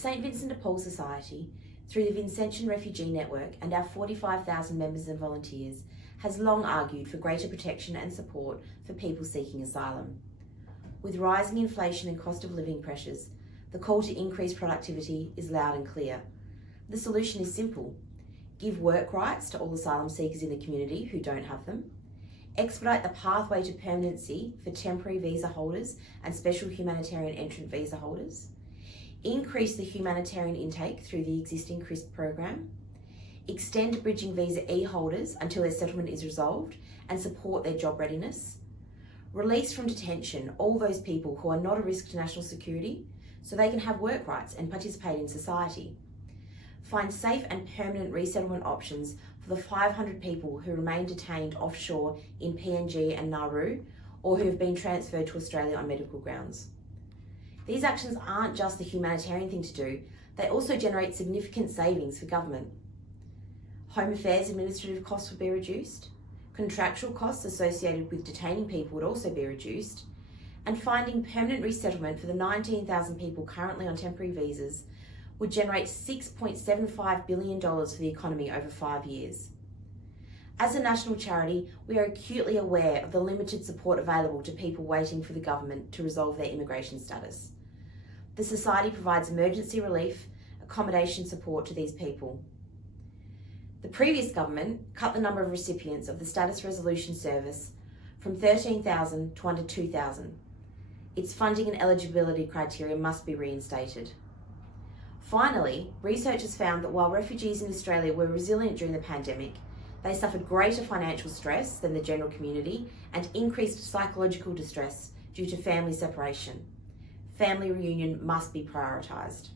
St Vincent de Paul Society, through the Vincentian Refugee Network and our 45,000 members and volunteers, has long argued for greater protection and support for people seeking asylum. With rising inflation and cost of living pressures, the call to increase productivity is loud and clear. The solution is simple: give work rights to all asylum seekers in the community who don't have them, expedite the pathway to permanency for temporary visa holders and special humanitarian entrant visa holders, increase the humanitarian intake through the existing CRISP program, extend bridging visa E holders until their settlement is resolved and support their job readiness, release from detention all those people who are not a risk to national security so they can have work rights and participate in society, find safe and permanent resettlement options for the 500 people who remain detained offshore in PNG and Nauru or who have been transferred to Australia on medical grounds. These actions aren't just the humanitarian thing to do, they also generate significant savings for government. Home Affairs administrative costs would be reduced, contractual costs associated with detaining people would also be reduced, and finding permanent resettlement for the 19,000 people currently on temporary visas would generate $6.75 billion for the economy over 5 years. As a national charity, we are acutely aware of the limited support available to people waiting for the government to resolve their immigration status. The Society provides emergency relief, accommodation support to these people. The previous government cut the number of recipients of the Status Resolution Service from 13,000 to under 2,000. Its funding and eligibility criteria must be reinstated. Finally, research has found that while refugees in Australia were resilient during the pandemic, they suffered greater financial stress than the general community and increased psychological distress due to family separation. Family reunion must be prioritised.